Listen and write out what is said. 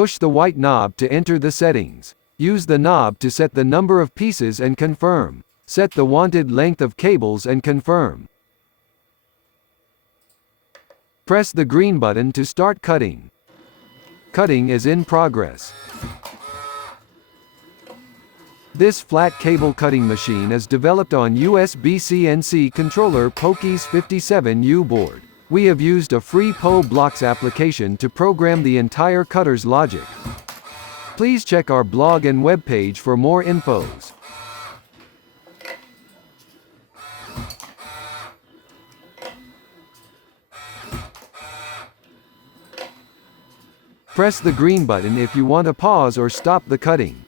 Push the white knob to enter the settings. Use the knob to set the number of pieces and confirm. Set the wanted length of cables and confirm. Press the green button to start cutting. Cutting is in progress. This flat cable cutting machine is developed on USB CNC controller PoKeys57U board. We have used a free PoBlocks application to program the entire cutter's logic. Please check our blog and webpage for more infos. Press the green button if you want to pause or stop the cutting.